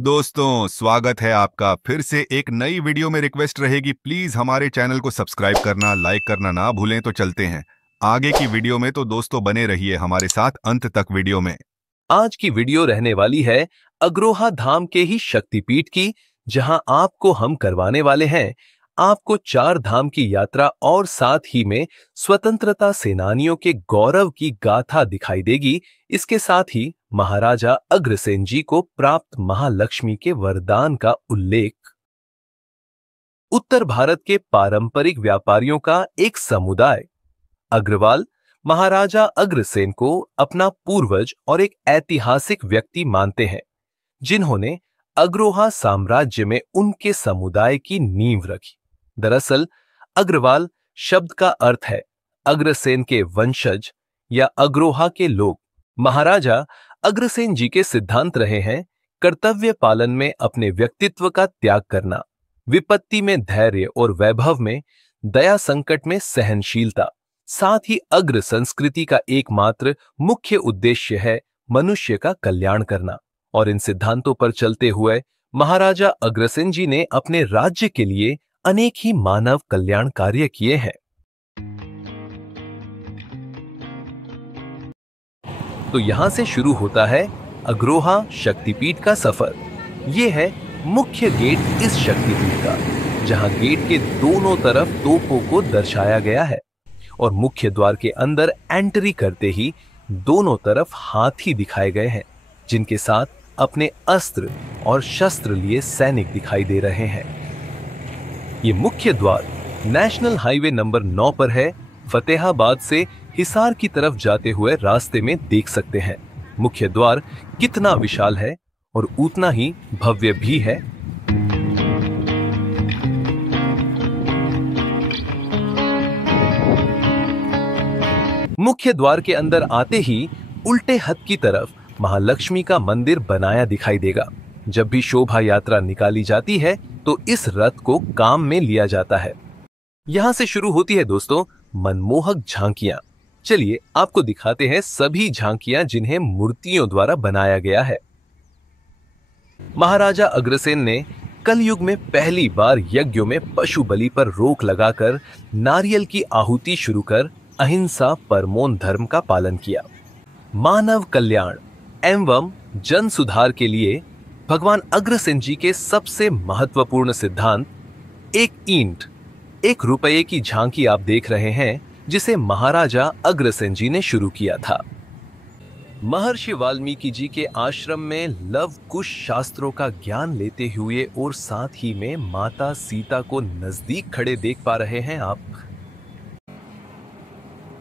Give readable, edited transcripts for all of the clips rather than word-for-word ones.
दोस्तों, स्वागत है आपका फिर से एक नई वीडियो में। रिक्वेस्ट रहेगी, प्लीज हमारे चैनल को सब्सक्राइब करना, लाइक करना ना भूलें। तो चलते हैं आगे की वीडियो में। तो दोस्तों, बने रहिए हमारे साथ अंत तक वीडियो में। आज की वीडियो रहने वाली है अग्रोहा धाम के ही शक्तिपीठ की, जहां आपको हम करवाने वाले हैं आपको 4 धाम की यात्रा और साथ ही में स्वतंत्रता सेनानियों के गौरव की गाथा दिखाई देगी। इसके साथ ही महाराजा अग्रसेन जी को प्राप्त महालक्ष्मी के वरदान का उल्लेख। उत्तर भारत के पारंपरिक व्यापारियों का एक समुदाय अग्रवाल महाराजा अग्रसेन को अपना पूर्वज और एक ऐतिहासिक व्यक्ति मानते हैं, जिन्होंने अग्रोहा साम्राज्य में उनके समुदाय की नींव रखी। दरअसल अग्रवाल शब्द का अर्थ है अग्रसेन के वंशज या अग्रोहा के लोग। महाराजा अग्रसेन जी के सिद्धांत रहे हैं कर्तव्य पालन में अपने व्यक्तित्व का त्याग करना, विपत्ति में धैर्य और वैभव में दया, संकट में सहनशीलता। साथ ही अग्र संस्कृति का एकमात्र मुख्य उद्देश्य है मनुष्य का कल्याण करना। और इन सिद्धांतों पर चलते हुए महाराजा अग्रसेन जी ने अपने राज्य के लिए अनेक ही मानव कल्याण कार्य किए हैं। तो यहां से शुरू होता है अग्रोहा शक्तिपीठ का सफर। यह है मुख्य गेट इस शक्तिपीठ का, जहां गेट के दोनों तरफ तोपों को दर्शाया गया है और मुख्य द्वार के अंदर एंट्री करते ही दोनों तरफ हाथी दिखाए गए हैं, जिनके साथ अपने अस्त्र और शस्त्र लिए सैनिक दिखाई दे रहे हैं। ये मुख्य द्वार नेशनल हाईवे नंबर 9 पर है। फतेहाबाद से हिसार की तरफ जाते हुए रास्ते में देख सकते हैं। मुख्य द्वार कितना विशाल है और उतना ही भव्य भी है। मुख्य द्वार के अंदर आते ही उल्टे हाथ की तरफ महालक्ष्मी का मंदिर बनाया दिखाई देगा। जब भी शोभा यात्रा निकाली जाती है तो इस रथ को काम में लिया जाता है। यहां से शुरू होती है दोस्तों मनमोहक झांकियां। चलिए आपको दिखाते हैं सभी झांकियां जिन्हें मूर्तियों द्वारा बनाया गया है। महाराजा अग्रसेन ने कलयुग में पहली बार यज्ञों में पशु बलि पर रोक लगाकर नारियल की आहुति शुरू कर अहिंसा परमोन धर्म का पालन किया। मानव कल्याण एवं जन सुधार के लिए भगवान अग्रसेन जी के सबसे महत्वपूर्ण सिद्धांत एक ईंट, 1 रुपये की झांकी आप देख रहे हैं, जिसे महाराजा अग्रसेन जी ने शुरू किया था। महर्षि वाल्मीकि जी के आश्रम में लव कुश शास्त्रों का ज्ञान लेते हुए और साथ ही में माता सीता को नजदीक खड़े देख पा रहे हैं आप।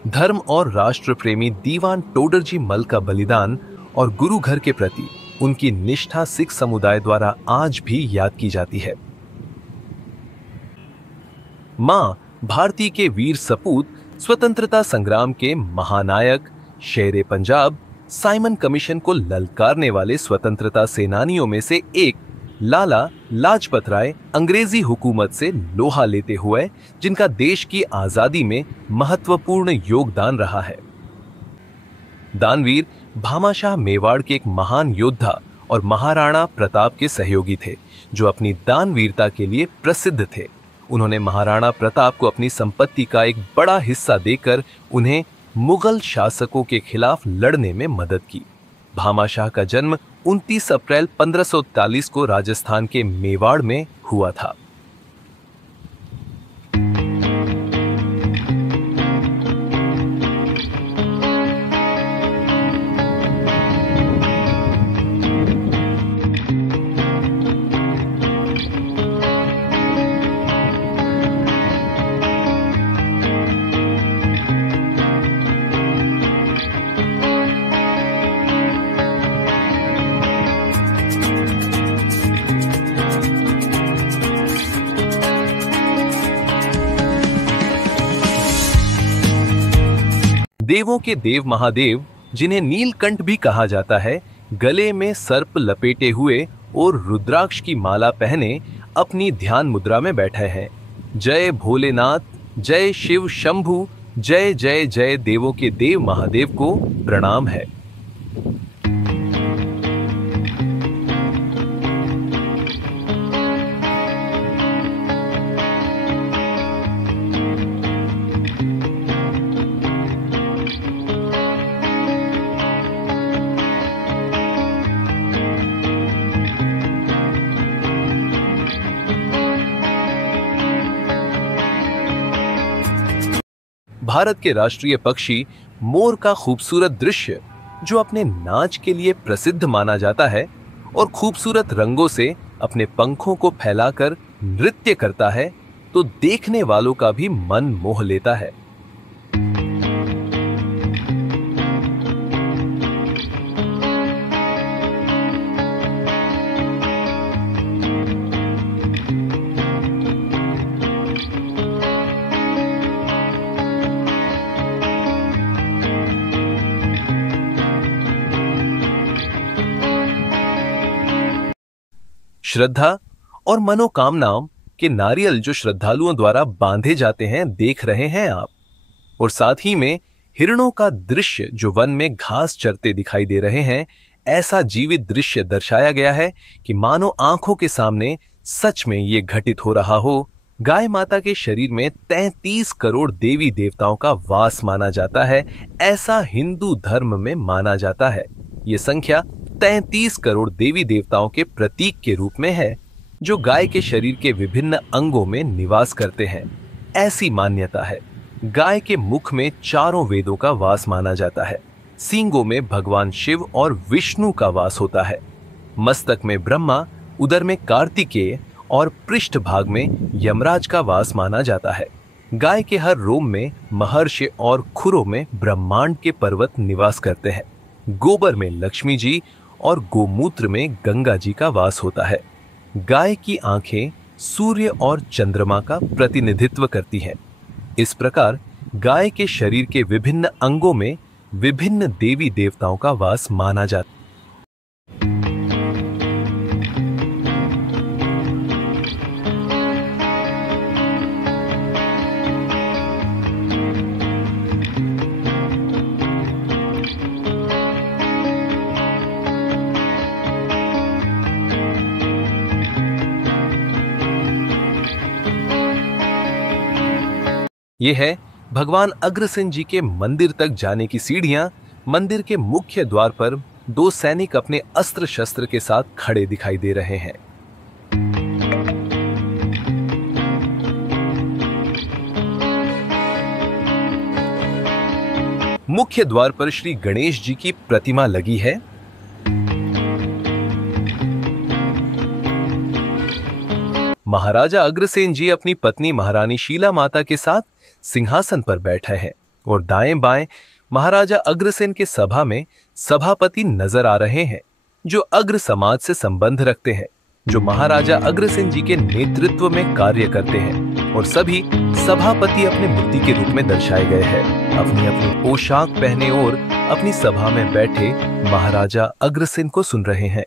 धर्म और राष्ट्र प्रेमी दीवान टोडरजी मल का बलिदान और गुरु घर के प्रति उनकी निष्ठा सिख समुदाय द्वारा आज भी याद की जाती है। मां भारती के वीर सपूत स्वतंत्रता संग्राम के महानायक, शेरे पंजाब, साइमन कमीशन को ललकारने वाले स्वतंत्रता सेनानियों में से एक लाला लाजपत राय अंग्रेजी हुकूमत से लोहा लेते हुए, जिनका देश की आजादी में महत्वपूर्ण योगदान रहा है। दानवीर भामाशाह मेवाड़ के एक महान योद्धा और महाराणा प्रताप के सहयोगी थे, जो अपनी दानवीरता के लिए प्रसिद्ध थे। उन्होंने महाराणा प्रताप को अपनी संपत्ति का एक बड़ा हिस्सा देकर उन्हें मुगल शासकों के खिलाफ लड़ने में मदद की। भामाशाह का जन्म 29 अप्रैल 1543 को राजस्थान के मेवाड़ में हुआ था। देवों के देव महादेव, जिन्हें नीलकंठ भी कहा जाता है, गले में सर्प लपेटे हुए और रुद्राक्ष की माला पहने अपनी ध्यान मुद्रा में बैठे हैं। जय भोलेनाथ, जय शिव शंभु, जय जय जय देवों के देव महादेव को प्रणाम है। भारत के राष्ट्रीय पक्षी मोर का खूबसूरत दृश्य जो अपने नाच के लिए प्रसिद्ध माना जाता है और खूबसूरत रंगों से अपने पंखों को फैलाकर नृत्य करता है, तो देखने वालों का भी मन मोह लेता है। श्रद्धा और मनोकामनाओं के नारियल जो श्रद्धालुओं द्वारा बांधे जाते हैं देख रहे हैं आप, और साथ ही में हिरणों का दृश्य जो वन में घास चरते दिखाई दे रहे हैं। ऐसा जीवित दृश्य दर्शाया गया है कि मानो आंखों के सामने सच में ये घटित हो रहा हो। गाय माता के शरीर में 33 करोड़ देवी देवताओं का वास माना जाता है, ऐसा हिंदू धर्म में माना जाता है। ये संख्या 33 करोड़ देवी देवताओं के प्रतीक के रूप में है, जो गाय के शरीर के विभिन्न अंगों में निवास करते हैं। ऐसी मान्यता है। गाय के मुख में चारों वेदों का वास माना जाता है। सींगों में भगवान शिव और विष्णु का वास होता है। मस्तक में ब्रह्मा, उदर में कार्तिकेय और पृष्ठ भाग में यमराज का वास माना जाता है। गाय के हर रोम में महर्षि और खुरों में ब्रह्मांड के पर्वत निवास करते हैं। गोबर में लक्ष्मी जी और गोमूत्र में गंगा जी का वास होता है। गाय की आंखें सूर्य और चंद्रमा का प्रतिनिधित्व करती हैं। इस प्रकार गाय के शरीर के विभिन्न अंगों में विभिन्न देवी देवताओं का वास माना जाता है। ये है भगवान अग्रसेन जी के मंदिर तक जाने की सीढ़ियां। मंदिर के मुख्य द्वार पर 2 सैनिक अपने अस्त्र शस्त्र के साथ खड़े दिखाई दे रहे हैं। मुख्य द्वार पर श्री गणेश जी की प्रतिमा लगी है। महाराजा अग्रसेन जी अपनी पत्नी महारानी शीला माता के साथ सिंहासन पर बैठे हैं और दाएं बाएं महाराजा अग्रसेन के सभा में सभापति नजर आ रहे हैं, जो अग्र समाज से संबंध रखते हैं, जो महाराजा अग्रसेन जी के नेतृत्व में कार्य करते हैं। और सभी सभापति अपने मूर्ति के रूप में दर्शाए गए हैं। अपनी अपनी पोशाक पहने और अपनी सभा में बैठे महाराजा अग्रसेन को सुन रहे हैं।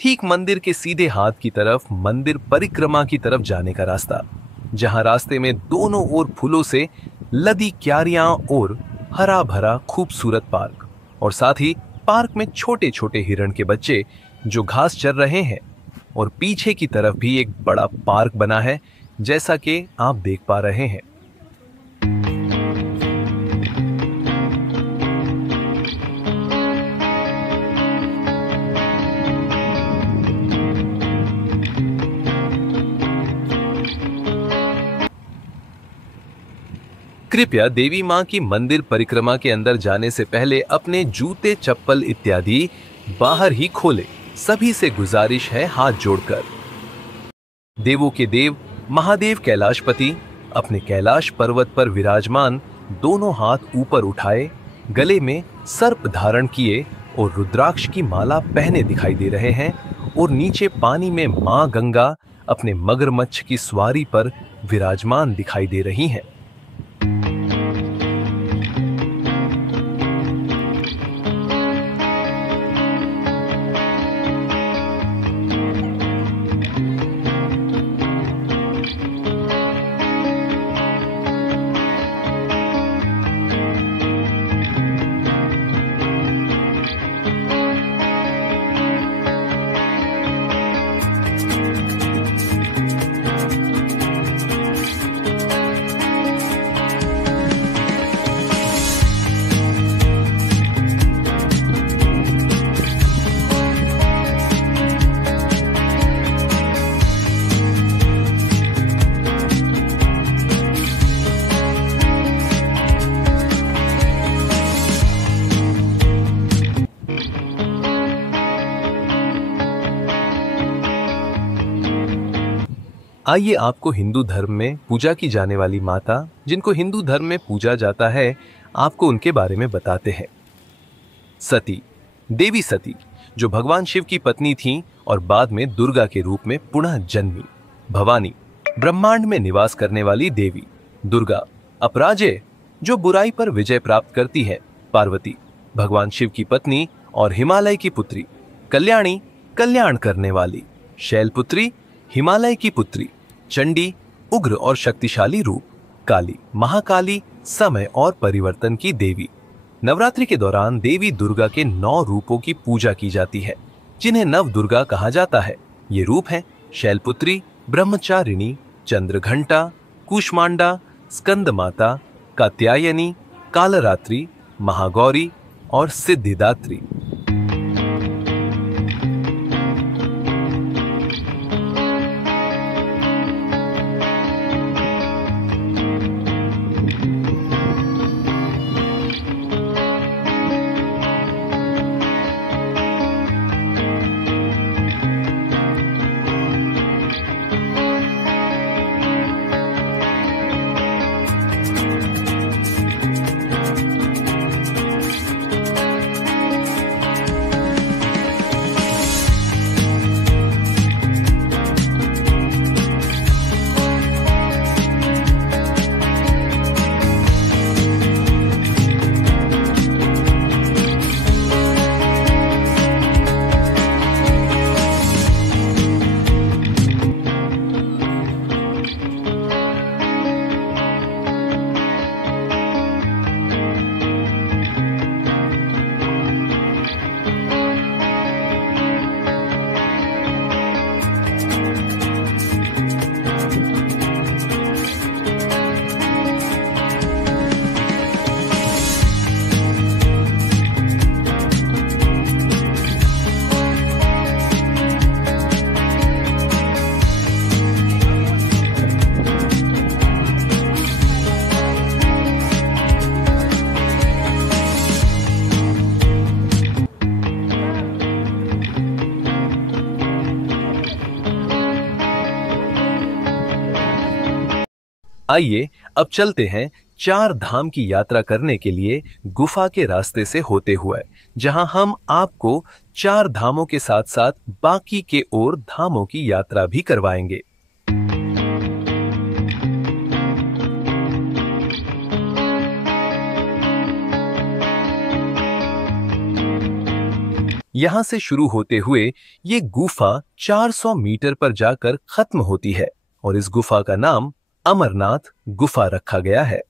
ठीक मंदिर के सीधे हाथ की तरफ मंदिर परिक्रमा की तरफ जाने का रास्ता, जहां रास्ते में दोनों ओर फूलों से लदी क्यारियां और हरा भरा खूबसूरत पार्क, और साथ ही पार्क में छोटे छोटे हिरण के बच्चे जो घास चर रहे हैं। और पीछे की तरफ भी एक बड़ा पार्क बना है, जैसा कि आप देख पा रहे हैं। कृपया देवी मां की मंदिर परिक्रमा के अंदर जाने से पहले अपने जूते, चप्पल इत्यादि बाहर ही खोले। सभी से गुजारिश है हाथ जोड़कर। देवों के देव महादेव कैलाशपति अपने कैलाश पर्वत पर विराजमान, दोनों हाथ ऊपर उठाए, गले में सर्प धारण किए और रुद्राक्ष की माला पहने दिखाई दे रहे हैं। और नीचे पानी में मां गंगा अपने मगरमच्छ की सवारी पर विराजमान दिखाई दे रही हैं। आइए आपको हिंदू धर्म में पूजा की जाने वाली माता, जिनको हिंदू धर्म में पूजा जाता है, आपको उनके बारे में बताते हैं। सती, देवी सती, जो भगवान शिव की पत्नी थीं और बाद में दुर्गा के रूप में पुनः जन्मी। भवानी, ब्रह्मांड में निवास करने वाली देवी। दुर्गा, अपराजय, जो बुराई पर विजय प्राप्त करती है। पार्वती, भगवान शिव की पत्नी और हिमालय की पुत्री। कल्याणी, कल्याण करने वाली। शैलपुत्री, हिमालय की पुत्री। चंडी, उग्र और शक्तिशाली रूप। काली, महाकाली, समय और परिवर्तन की देवी। नवरात्रि के दौरान देवी दुर्गा के 9 रूपों की पूजा की जाती है, जिन्हें नव दुर्गा कहा जाता है। ये रूप हैं शैलपुत्री, ब्रह्मचारिणी, चंद्रघंटा, कूष्मांडा, स्कंद माता, कात्यायनी, कालरात्रि, महागौरी और सिद्धिदात्री। आइए अब चलते हैं 4 धाम की यात्रा करने के लिए गुफा के रास्ते से होते हुए, जहां हम आपको 4 धामों के साथ साथ बाकी के और धामों की यात्रा भी करवाएंगे। यहां से शुरू होते हुए ये गुफा 400 मीटर पर जाकर खत्म होती है और इस गुफा का नाम अमरनाथ गुफा रखा गया है।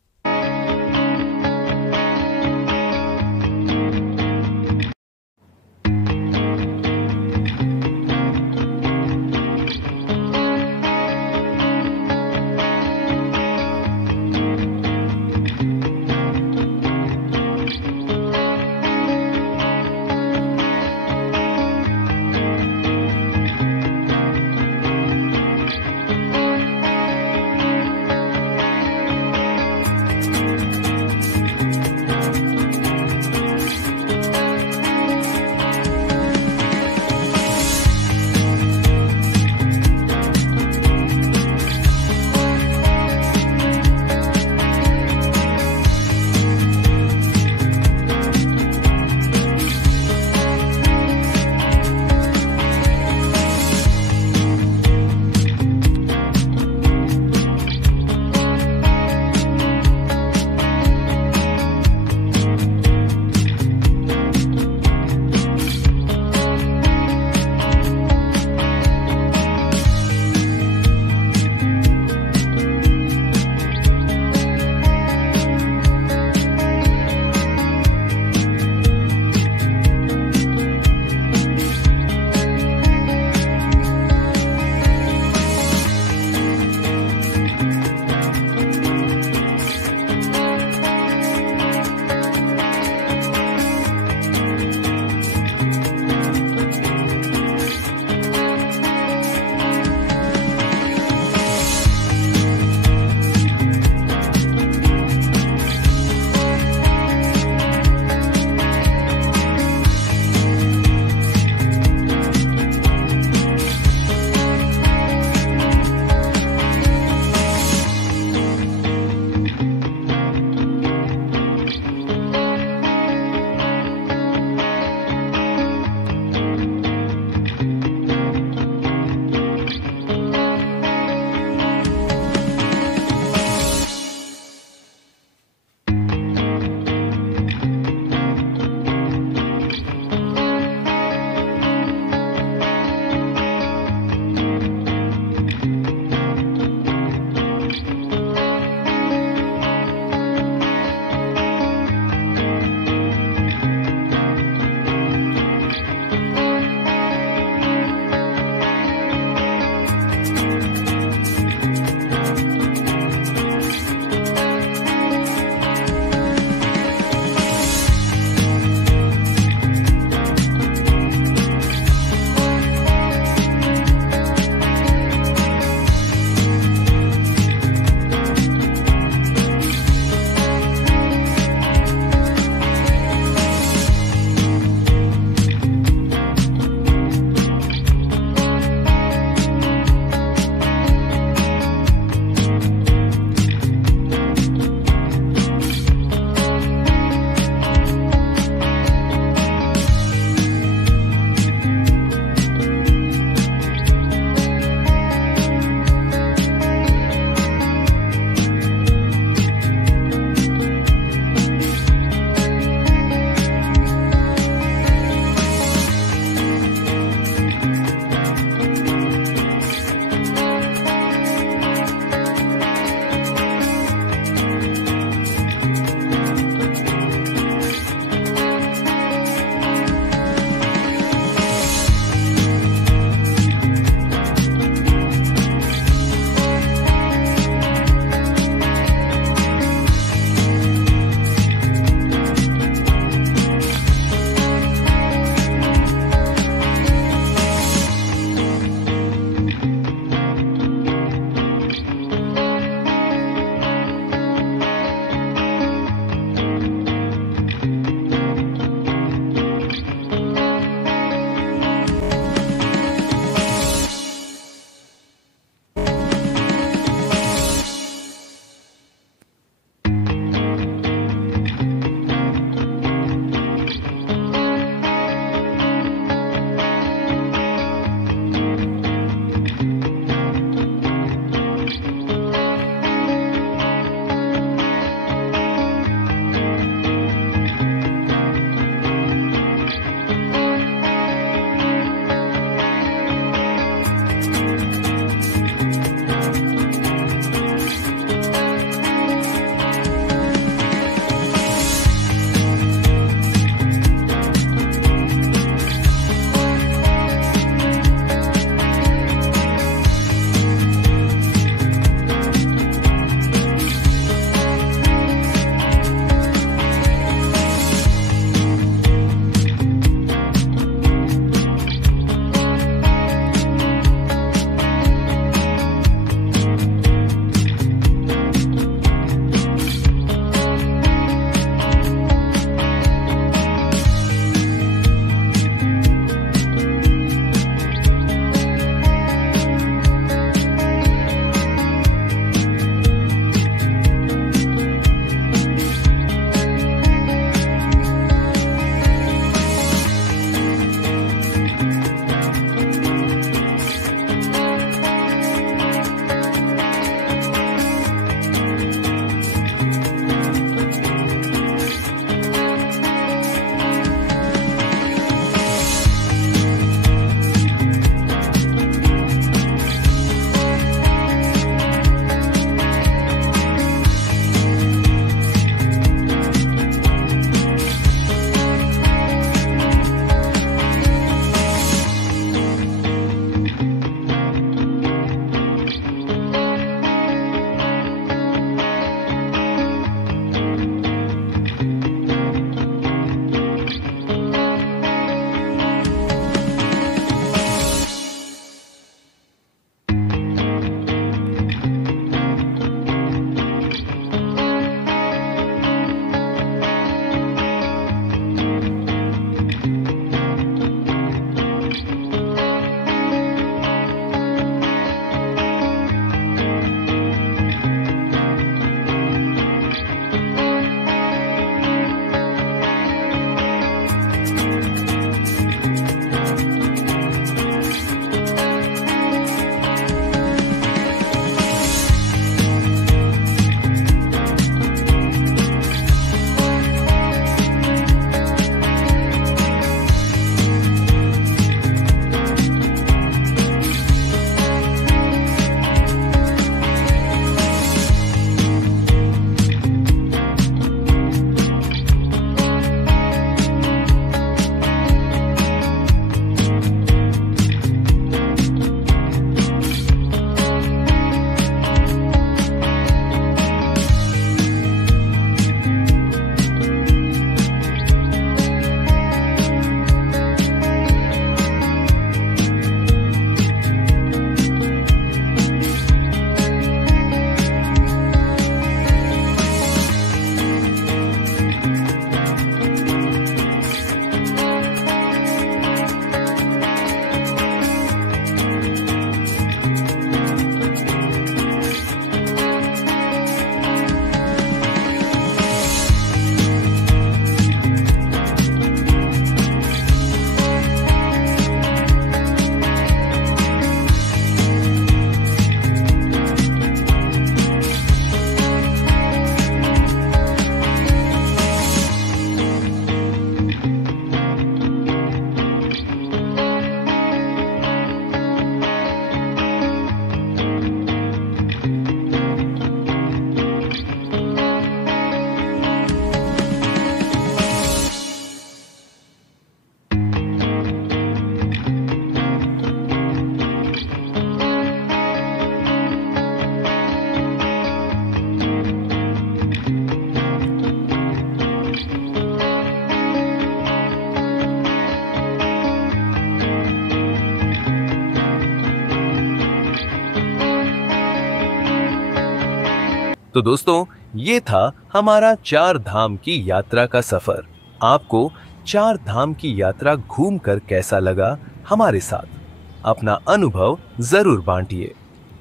तो दोस्तों, ये था हमारा 4 धाम की यात्रा का सफर। आपको 4 धाम की यात्रा घूमकर कैसा लगा, हमारे साथ अपना अनुभव जरूर बांटिए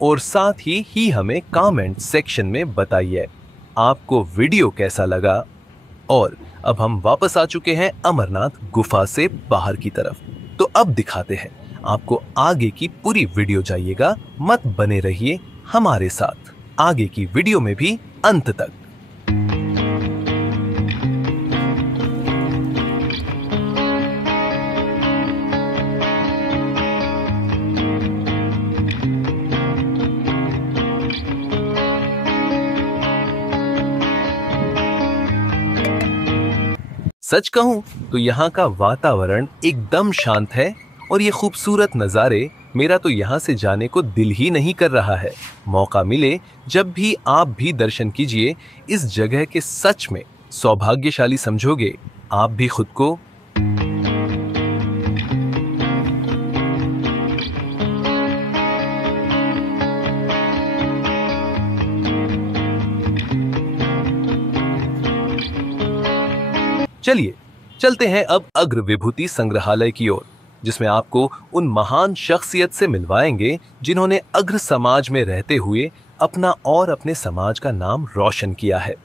और साथ ही हमें कमेंट सेक्शन में बताइए आपको वीडियो कैसा लगा। और अब हम वापस आ चुके हैं अमरनाथ गुफा से बाहर की तरफ। तो अब दिखाते हैं आपको आगे की पूरी वीडियो। जाइएगा मत, बने रहिए हमारे साथ आगे की वीडियो में भी अंत तक। सच कहूं तो यहाँ का वातावरण एकदम शांत है और ये खूबसूरत नज़ारे मेरा तो यहाँ से जाने को दिल ही नहीं कर रहा है। मौका मिले जब भी आप भी दर्शन कीजिए इस जगह के, सच में सौभाग्यशाली समझोगे आप भी खुद को। चलिए चलते हैं अब अग्र विभूति संग्रहालय की ओर, जिसमें आपको उन महान शख्सियत से मिलवाएंगे जिन्होंने अग्र समाज में रहते हुए अपना और अपने समाज का नाम रोशन किया है।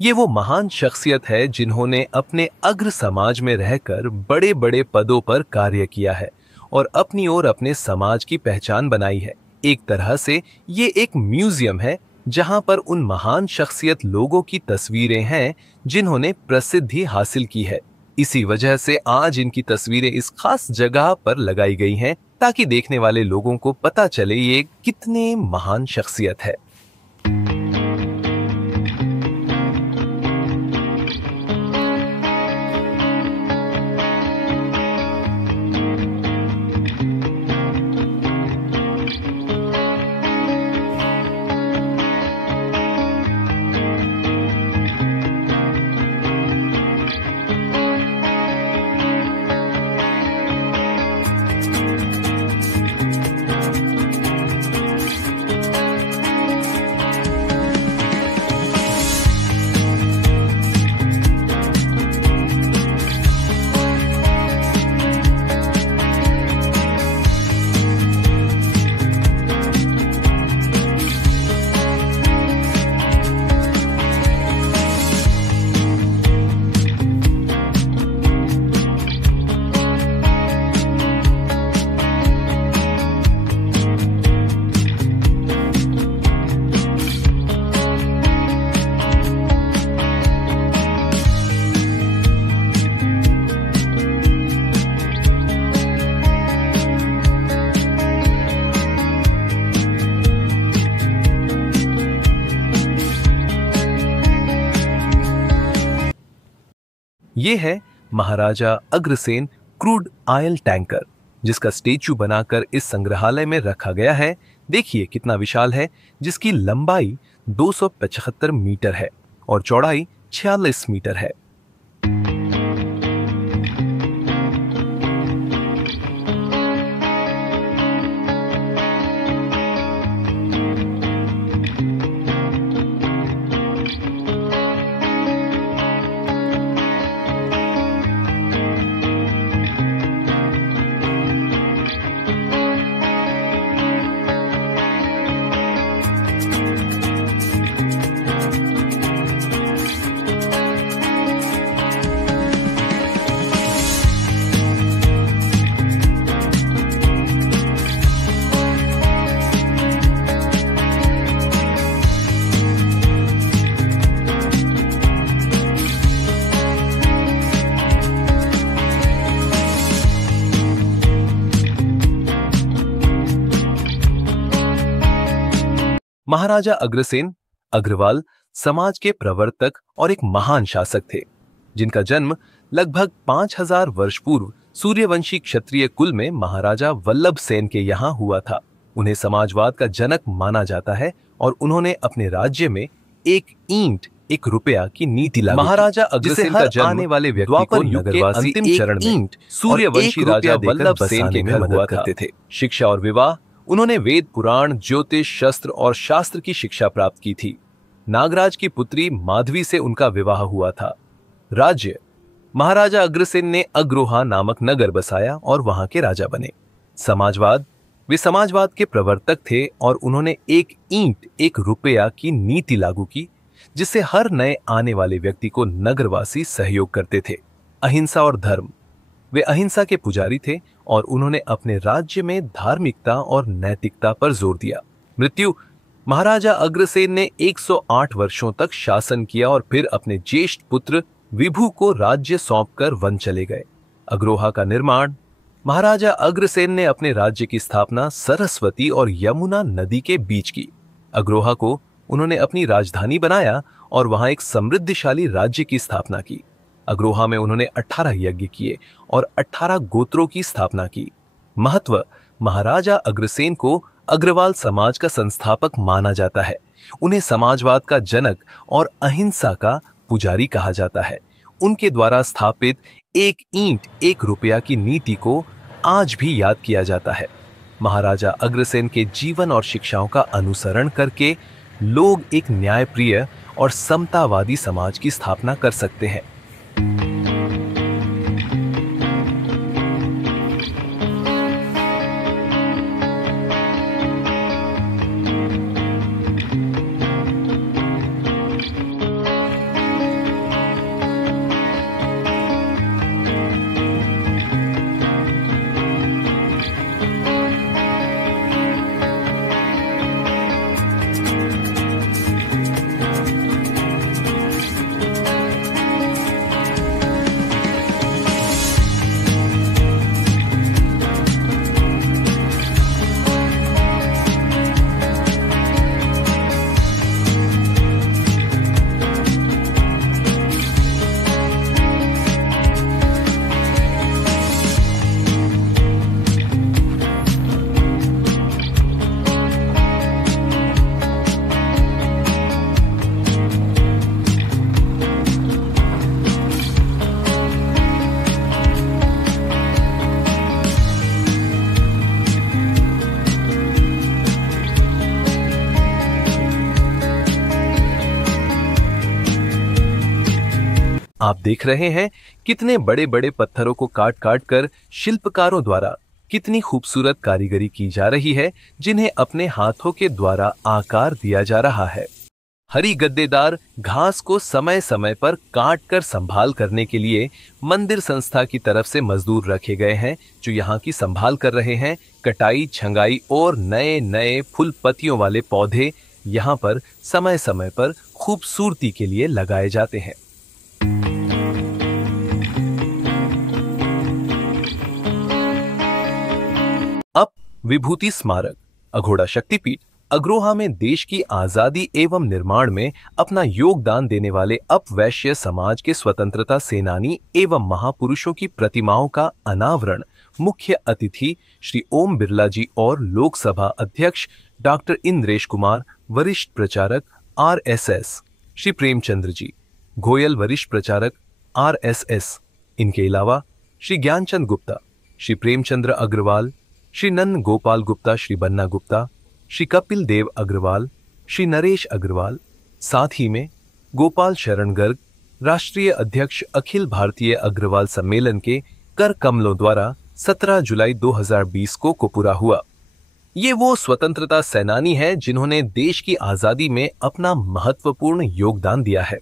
ये वो महान शख्सियत है जिन्होंने अपने अग्र समाज में रहकर बड़े बड़े पदों पर कार्य किया है और अपनी और अपने समाज की पहचान बनाई है। एक तरह से ये एक म्यूजियम है जहां पर उन महान शख्सियत लोगों की तस्वीरें हैं जिन्होंने प्रसिद्धि हासिल की है। इसी वजह से आज इनकी तस्वीरें इस खास जगह पर लगाई गई हैं ताकि देखने वाले लोगों को पता चले ये कितने महान शख्सियत है। ये है Maharaja Agrasen crude oil tanker, जिसका स्टेच्यू बनाकर इस संग्रहालय में रखा गया है। देखिए कितना विशाल है, जिसकी लंबाई 275 मीटर है और चौड़ाई 46 मीटर है। महाराजा अग्रसेन अग्रवाल समाज के प्रवर्तक और एक महान शासक थे, जिनका जन्म लगभग 5000 वर्ष पूर्व सूर्यवंशी क्षत्रिय कुल में महाराजा वल्लभ सेन के यहाँ हुआ था। उन्हें समाजवाद का जनक माना जाता है और उन्होंने अपने राज्य में एक ईंट एक रुपया की नीति लागू। महाराजा अग्रसेन का जन्म आने वाले व्यक्ति को नगरवासी अंतिम चरण में सूर्यवंशी राजा वल्लभ सेन के घर मदद करते थे। शिक्षा और विवाह उन्होंने वेद पुराण, ज्योतिष, शस्त्र और शास्त्र की शिक्षा प्राप्त की थी। नागराज की पुत्री माधवी से उनका विवाह हुआ था। राज्य, महाराजा अग्रसेन ने अग्रोहा नामक नगर बसाया और वहां के राजा बने। समाजवाद, वे समाजवाद के प्रवर्तक थे और उन्होंने एक ईंट एक रुपया की नीति लागू की, जिससे हर नए आने वाले व्यक्ति को नगरवासी सहयोग करते थे। अहिंसा और धर्म, वे अहिंसा के पुजारी थे और उन्होंने अपने राज्य में धार्मिकता और नैतिकता पर जोर दिया। मृत्यु, महाराजा अग्रसेन ने 108 वर्षों तक शासन किया और फिर अपने ज्येष्ठ पुत्र विभु को राज्य सौंपकर वन चले गए। अग्रोहा का निर्माण, महाराजा अग्रसेन ने अपने राज्य की स्थापना सरस्वती और यमुना नदी के बीच की। अग्रोहा को उन्होंने अपनी राजधानी बनाया और वहां एक समृद्धिशाली राज्य की स्थापना की। अग्रोहा में उन्होंने 18 यज्ञ किए और 18 गोत्रों की स्थापना की। महत्व, महाराजा अग्रसेन को अग्रवाल समाज का संस्थापक माना जाता है। उन्हें समाजवाद का जनक और अहिंसा का पुजारी कहा जाता है। उनके द्वारा स्थापित एक ईंट एक रुपया की नीति को आज भी याद किया जाता है। महाराजा अग्रसेन के जीवन और शिक्षाओं का अनुसरण करके लोग एक न्यायप्रिय और समतावादी समाज की स्थापना कर सकते हैं। आप देख रहे हैं कितने बड़े बड़े पत्थरों को काट काट कर शिल्पकारों द्वारा कितनी खूबसूरत कारीगरी की जा रही है, जिन्हें अपने हाथों के द्वारा आकार दिया जा रहा है। हरी गद्देदार घास को समय समय पर काट कर संभाल करने के लिए मंदिर संस्था की तरफ से मजदूर रखे गए हैं, जो यहाँ की संभाल कर रहे हैं। कटाई, छंगाई और नए नए फूल पत्तियों वाले पौधे यहाँ पर समय समय पर खूबसूरती के लिए लगाए जाते हैं। अब विभूति स्मारक, अघोड़ा शक्तिपीठ। अग्रोहा में देश की आजादी एवं निर्माण में अपना योगदान देने वाले अपवैश्य समाज के स्वतंत्रता सेनानी एवं महापुरुषों की प्रतिमाओं का अनावरण मुख्य अतिथि श्री ओम बिरला जी और लोकसभा अध्यक्ष डॉक्टर इंद्रेश कुमार, वरिष्ठ प्रचारक आरएसएस श्री प्रेमचंद्र जी, गोयल वरिष्ठ प्रचारक आरएसएस। इनके अलावा श्री ज्ञानचंद गुप्ता, श्री प्रेमचंद्र अग्रवाल, श्री नंद गोपाल गुप्ता, श्री बन्ना गुप्ता, श्री कपिल देव अग्रवाल, श्री नरेश अग्रवाल, साथ ही में गोपाल शरण गर्ग, राष्ट्रीय अध्यक्ष अखिल भारतीय अग्रवाल सम्मेलन के कर कमलों द्वारा 17 जुलाई 2020 को पूरा हुआ। ये वो स्वतंत्रता सेनानी हैं जिन्होंने देश की आजादी में अपना महत्वपूर्ण योगदान दिया है।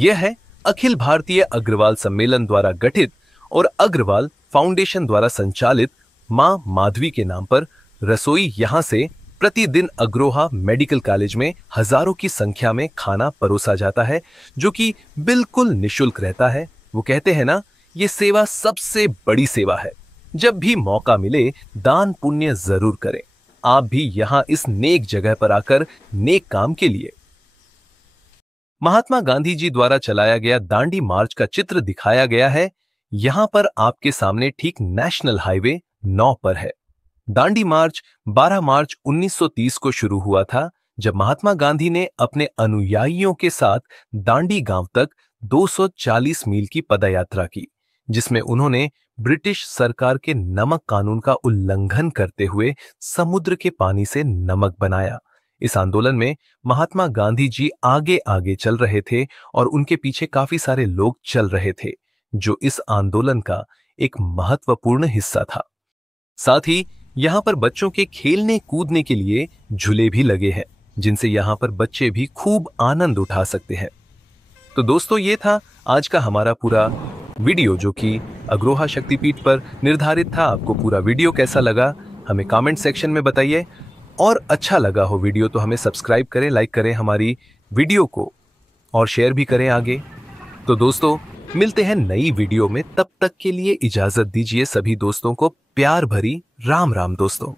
यह है अखिल भारतीय अग्रवाल सम्मेलन द्वारा गठित और अग्रवाल फाउंडेशन द्वारा संचालित मां माधवी के नाम पर रसोई। यहां से प्रतिदिन अग्रोहा मेडिकल कॉलेज में हजारों की संख्या में खाना परोसा जाता है, जो कि बिल्कुल निशुल्क रहता है। वो कहते हैं ना, ये सेवा सबसे बड़ी सेवा है। जब भी मौका मिले दान पुण्य जरूर करें। आप भी यहां इस नेक जगह पर आकर नेक काम के लिए। महात्मा गांधी जी द्वारा चलाया गया दांडी मार्च का चित्र दिखाया गया है। यहां पर आपके सामने ठीक नेशनल हाईवे 9 पर है। दांडी मार्च 12 मार्च 1930 को शुरू हुआ था, जब महात्मा गांधी ने अपने अनुयायियों के साथ दांडी गांव तक 240 मील की पदयात्रा की, जिसमें उन्होंने ब्रिटिश सरकार के नमक कानून का उल्लंघन करते हुए समुद्र के पानी से नमक बनाया। इस आंदोलन में महात्मा गांधी जी आगे आगे चल रहे थे और उनके पीछे काफी सारे लोग चल रहे थे, जो इस आंदोलन का एक महत्वपूर्ण हिस्सा था। साथ ही यहाँ पर बच्चों के खेलने कूदने के लिए झूले भी लगे हैं, जिनसे यहाँ पर बच्चे भी खूब आनंद उठा सकते हैं। तो दोस्तों, ये था आज का हमारा पूरा वीडियो, जो कि अग्रोहा शक्तिपीठ पर निर्धारित था। आपको पूरा वीडियो कैसा लगा हमें कमेंट सेक्शन में बताइए, और अच्छा लगा हो वीडियो तो हमें सब्सक्राइब करें, लाइक करें हमारी वीडियो को, और शेयर भी करें आगे। तो दोस्तों, मिलते हैं नई वीडियो में। तब तक के लिए इजाजत दीजिए सभी दोस्तों को। प्यार भरी राम राम दोस्तों।